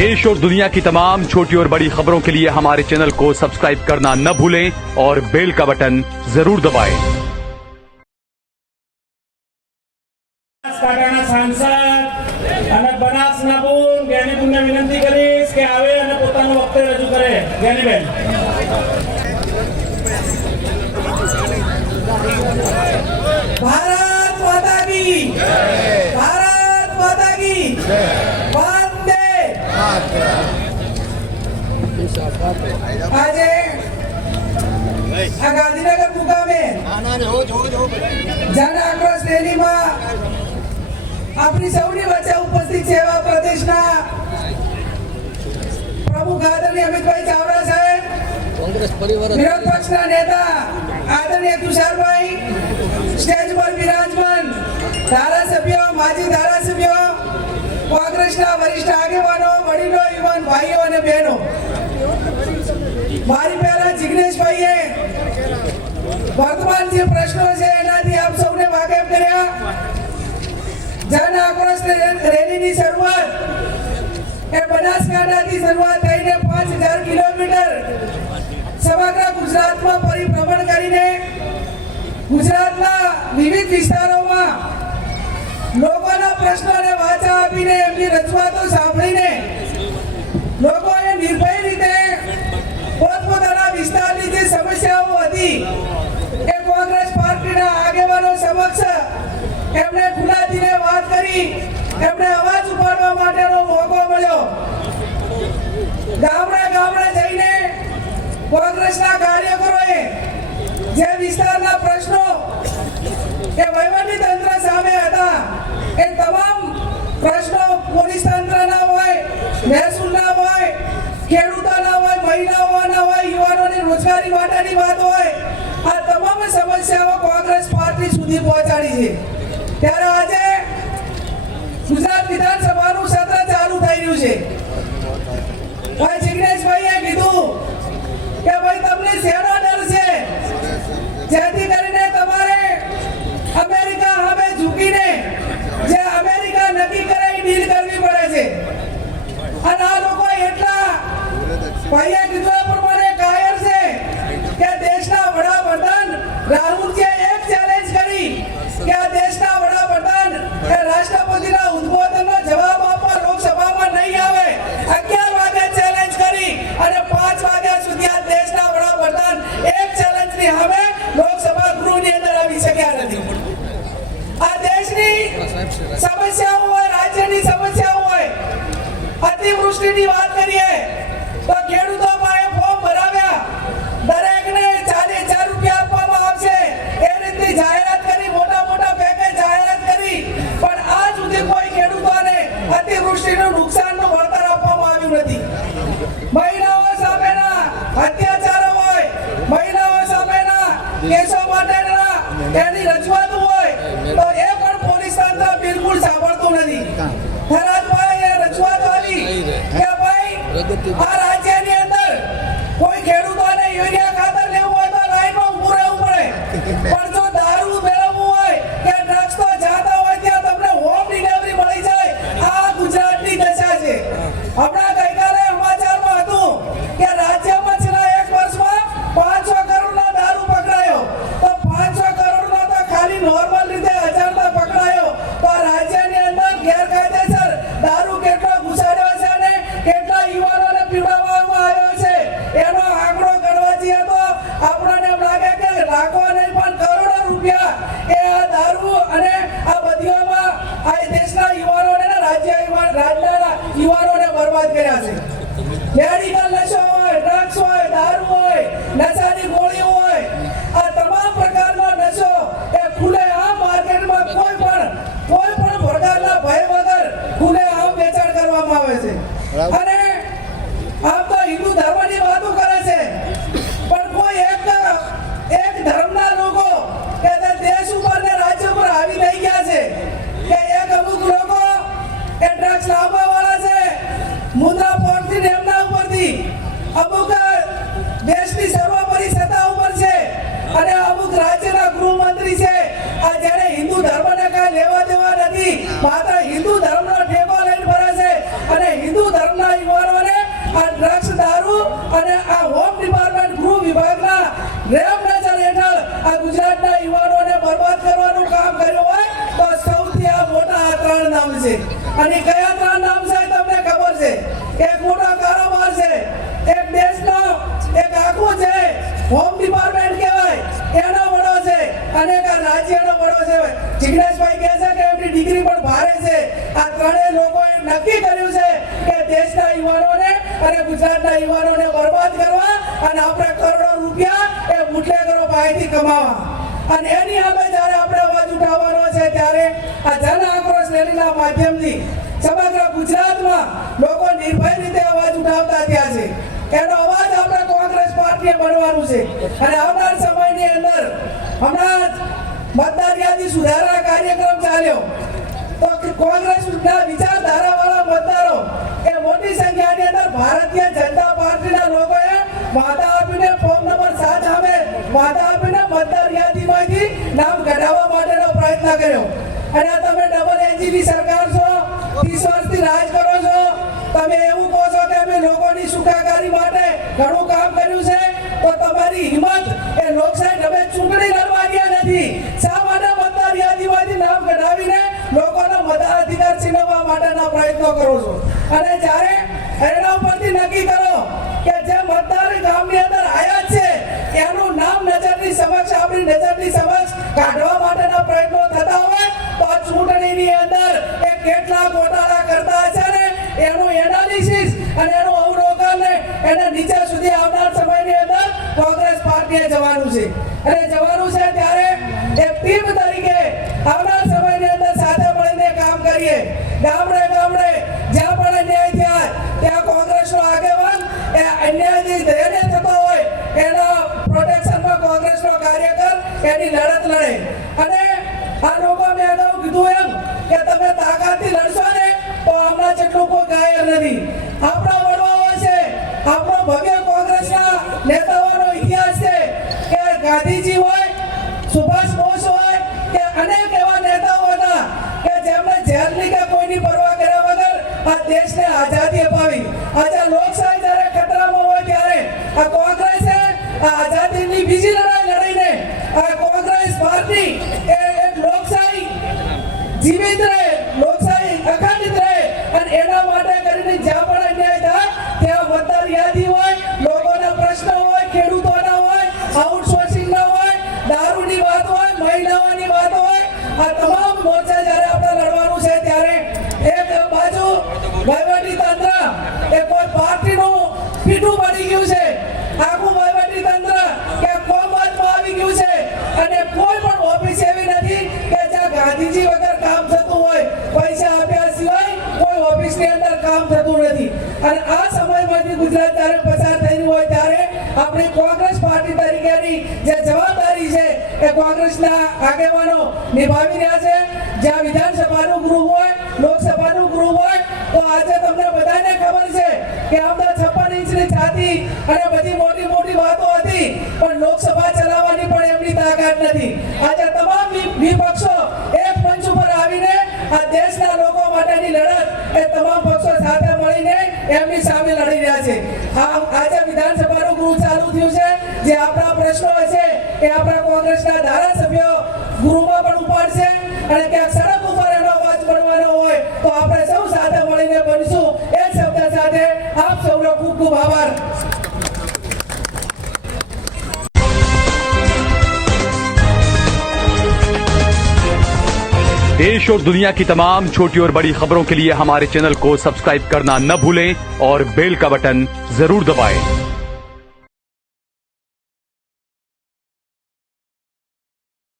देश और दुनिया की तमाम छोटी और बड़ी खबरों के लिए हमारे चैनल को सब्सक्राइब करना न भूलें और बेल का बटन जरूर दबाएं। બનાસકાંઠાના સાંસદ અને બનાસના પૂન જ્ઞાનીબેનને વિનંતી કરીશ કે આવે અને પોતાનું વક્તવ્ય રજૂ કરે. જ્ઞાનીબેન. ભારત માતા કી જય. ભારત માતા કી જય. વંદે આજે આ ગાંધીનગર મુકામે જન આક્રોશ રેલીમાં આપણી સૌની વચ્ચે ઉપસ્થિત છે એવા પ્રદેશના પ્રમુખ આદરણીય અમિતભાઈ ચાવડા સાહેબ, કોંગ્રેસ પરિવાર વિરોધ પક્ષના નેતા આદરણીય તુષારભાઈ, સ્ટેજ પર બિરાજમાન ધારાસભ્યો, માજી ધારાસભ્યો, કોંગ્રેસના વરિષ્ઠ આગેવાનો, વડીલો, યુવાન ભાઈઓ અને બહેનો, મારી પહેલા જિગ્નેશભાઈએ વર્તમાન જે પ્રશ્નો છે એનાથી આપ સૌને વાકેફ કર્યા. જન આક્રોશ રેલીની શરૂઆત એ બનાસકાંઠાથી શરૂઆત થઈને 5000 કિલોમીટર સમગ્ર ગુજરાતમાં પરિભ્રમણ કરીને ગુજરાતના વિવિધ વિસ્તારોમાં લોકોના પ્રશ્નોને વાચા આપીને એમની રજૂઆતો સાંભળીને લોકોએ નિર્ભય રીતે પોતપોતાના વિસ્તારની જે સમસ્યાઓ હતી એ કોંગ્રેસ પાર્ટીના આગેવાનો સમક્ષ એમણે ખુલ્લા દિલે વાત કરી, એમને અવાજ ઉપાડવા માટેનો મોકો મળ્યો. ગામડે ગામડે જઈને કોંગ્રેસના કાર્યકરોએ જે વિસ્તારના પ્રશ્નો એ વહીવટી તંત્ર સામે હતા એ તમામ પ્રશ્નો પોલીસ તંત્રના હોય, મહેસૂલના હોય, ખેડૂતોના હોય, મહિલાઓના હોય, યુવાનોની રોજગારી માટેની વાત હોય, આ તમામ સમસ્યાઓ કોંગ્રેસ પાર્ટી સુધી પહોંચાડી છે. ત્યારે આજે ગુજરાત વિધાનસભાનું સત્ર ચાલુ થઈ રહ્યું છે. ભાઈ જિગ્નેશભાઈએ કીધું કે ભાઈ તમને શેનો ડર છે જેથી કરીને તમારે અમેરિકા સામે ઝૂકીને જે અમેરિકા નક્કી કરે એ ડીલ કરવી પડે છે. અને આ લોકો એટલા ભાઈએ કીધું એ પ્રમાણે કાયર છે કે દેશના વડાપ્રધાન રાહુલજીએ એક ચેલેન્જ કરી કે આ દેશના વડાપ્રધાન એ રાષ્ટ્રપતિના ઉદ્બોધનનો જવાબ આપવા લોકસભામાં નહીં આવે. 11 વાગે ચેલેન્જ કરી અને 5 વાગ્યા સુધી આ દેશના વડાપ્રધાન એક ચેલેન્જની સામે લોકસભા ગૃહની અંદર આવી શક્યા નથી. આ દેશની સમસ્યાઓ હોય, રાજ્યની સમસ્યાઓ હોય, અતિવૃષ્ટિની વાત કરીએ તો ખેડૂતો પાસે ફોર્મ ભરાવ્યા, દરેકને 40,000 રૂપિયા આપવામાં આવશે એ રીતની જાહેરાત કરી, મોટા મોટા પેકેજ જાહેરાત કરી, પણ આજ સુધી કોઈ ખેડૂતોને અતિવૃષ્ટિનું નુકસાનનું વળતર આપવામાં આવ્યું નથી. મહિલાઓ સામેના અત્યાચારો હોય, મહિલાઓ સામેના કેસો માટેના એની રજૂઆત હોય તો એ પણ પોલીસ તંત્ર બિલકુલ સાંભળતું નથી. થરાદભાઈ એ રજૂઆત આવી કે ભાઈ આ રાજ્યની અંદર કોઈ ખેડૂતોને યુરિયા ખાતર લેવું હોય તો લાઈનમાં ઊભું રહેવું પડે, પણ જો દારૂ મેળવવું હોય કે ડ્રગ્સ તો જાતા હોય ત્યાં તમને હોમ ડિલિવરી મળી જાય. આ ગુજરાતની દશા છે. હમણાં ગઈકાલે સમાચારમાં હતું કે રાજ્યમાં છેલ્લા 1 વર્ષમાં 500 કરોડનો દારૂ પકડાયો, તો 500 કરોડનો તો ખાલી નોર્મલ નામ છે અને કયા 3 નામ છે તમને ખબર છે? એક મોટો કારોબાર છે, એક દેશનો એક આખું છે હોમ ડિપાર્ટમેન્ટ કહેવાય એનો વડો છે અને એક રાજ્યનો વડો છે. જિગ્નેશભાઈ કહે છે કે એમની ડિગ્રી પણ ભારે છે. આ ત્રણેય લોકોએ નક્કી કર્યું છે કે દેશના યુવાનોને અને ગુજરાતના યુવાનોને બરબાદ કરવા અને આપણે કરોડો રૂપિયા એ બુટલેગરો પાસેથી કમાવા. અને એની સામે જ્યારે આપણે અવાજ ઉઠાવવાનો છે ત્યારે આ જન આક્રોશ રેલીના માધ્યમથી સમગ્ર ગુજરાતમાં લોકો નિર્ભય રીતે અવાજ ઉઠાવતા થયા છે. એનો અવાજ આપણે કોંગ્રેસ પાર્ટીએ બનવાનું છે અને આવનાર સમયની અંદર હમણાં જ મતદાર યાદી સુધારા કાર્યક્રમ ચાલ્યો તો કોંગ્રેસના વિચારધારાવાળા મતદારો એ મોટી સંખ્યાની અંદર ભારતીય જનતા પાર્ટીના લોકોએ વાદા આપીને ફોર્મ નંબર 7 સામે વાદા આપીને મતદાર યાદીમાંથી નામ કઢાવવા માટેનો પ્રયત્ન કર્યો. અને આ તમે ડબલ એન્જિનની સરકાર છો, 30 વર્ષથી રાજ કરો છો, તમે એવું કહો છો કે અમે લોકોની સુખાકારી માટે ઘણું કામ કર્યું છે, તો તમારી હિંમત એ લોકશાહી હવે ચૂંટણી લડવા ગયા નથી. શા માટે મતદાર યાદીમાંથી નામ કઢાવીને લોકોનો મતાધિકાર છીનવવા માટેના પ્રયત્નો કરો છો? અને જ્યારે એના ઉપરથી નક્કી કરો કે જે મતદાર ગામની અંદર આયા છે એનું નામ નજરની સમક્ષ આપણી નજરની સમક્ષ કાઢવા માટેના પ્રયત્નો થતા હોય તો આ ચૂંટણીની અંદર એ કેટલા ગોટાળા કરતા છે ને એનું એનાલિસિસ અને એનું અવલોકન એને નીચે સુધી આવનાર સમયની અંદર કોંગ્રેસ પાર્ટીએ જવાનું છે. અને જવાનું છે ત્યારે એક ટીમ તરીકે આવનાર સમયની અંદર સાથે મળીને કામ કરીએ. ગામડે ગામડે જ્યાં પણ અન્યાય થયા ત્યાં કોંગ્રેસનો આગેવાન એ અન્યાયથી ધૈર્ય થતો હોય એના પ્રોટેક્શનમાં કોંગ્રેસનો કાર્યકર એની લડત લડે. અને આ લોકો મેં અગાઉ કીધું એમ કે તમે તાકાતથી લડશો ને તો હમણાં જેટલું કોઈ ગાયર નથી. આપણા વડવાઓ છે, આપણો ભવ્ય કોંગ્રેસના નેતાઓનો ઇતિહાસ છે કે ગાંધીજી હોય, સુભાષ બોઝ હોય કે અનેક એવા નેતાઓ હતા કે જેમણે જેલની કે કોઈની પરવા કર્યા વગર આ દેશને આઝાદી અપાવી. આજે લોકશાહી જ્યારે ખતરામાં હોય ત્યારે આ કોંગ્રેસે આ આઝાદીની બીજી લડાઈ લડીને આ કોંગ્રેસ પાર્ટી એ એક લોકશાહી જીવિત રહે, લોકશાહી અખંડિત રહે અને એના માટે કરીને જ્યાં પણ અન્યાય થાય ત્યાં મતદાર યાદી હોય, લોકોના પ્રશ્નો હોય, ખેડૂતોના હોય, આઉટસોર્સિંગના હોય, દારૂની વાત હોય, મહિલાઓની વાત હોય, આ તમામ મોરચા જ્યારે આપણે લડવાનું છે ત્યારે એક બાજુ વહીવટી તંત્ર એ કોઈ પાર્ટીનું પીઠું બની ગયું છે, આખું વહીવટી તંત્ર કે કોમતમાં આવી ગયું છે અને કોઈ પણ ઓફિસ એવી નથી કે જ્યાં ગાંધીજી વગર કામ થતું હોય, પૈસા આપ્યા સિવાય કોઈ ઓફિસની અંદર કામ થતું નથી. અને આ સમયમાંથી ગુજરાત જ્યારે પસાર થયું હોય ત્યારે આપણી કોંગ્રેસ પાર્ટી તરીકેની જે જવાબદારી છે એ કોંગ્રેસના આગેવાનો નિભાવી રહ્યા છે. જ્યાં વિધાનસભાનું ગૃહ હોય, લોકસભાનું ગૃહ હોય તો આજે તમને બધાને ખબર છે કે આમના 56 ઇંચની છાતી અને બધી મોટી મોટી વાતો હતી પણ લોકસભા ચલાવવાની પણ એમની તાકાત નથી. આજે તમામ વિપક્ષો એક મંચ ઉપર આવીને આ દેશના લોકો માટેની લડત એ તમામ પક્ષો સાથે મળીને એમની સામે લડી રહ્યા છે. આજે વિધાનસભાનું ગૃહ ચાલુ થયું છે, જે આપણા પ્રશ્નો છે એ આપણા કોંગ્રેસના ધારાસભ્યો ગૃહમાં પણ ઉપાડશે અને ક્યાંક સડક ઉપર એનો અવાજ બનવાનો હોય તો આપણે સૌ સાથે મળીને બનશું. એ શબ્દ સાથે આપ સૌનો ખૂબ ખૂબ આભાર. देश और दुनिया की तमाम छोटी और बड़ी खबरों के लिए हमारे चैनल को सब्सक्राइब करना न भूलें और बेल का बटन जरूर दबाएं।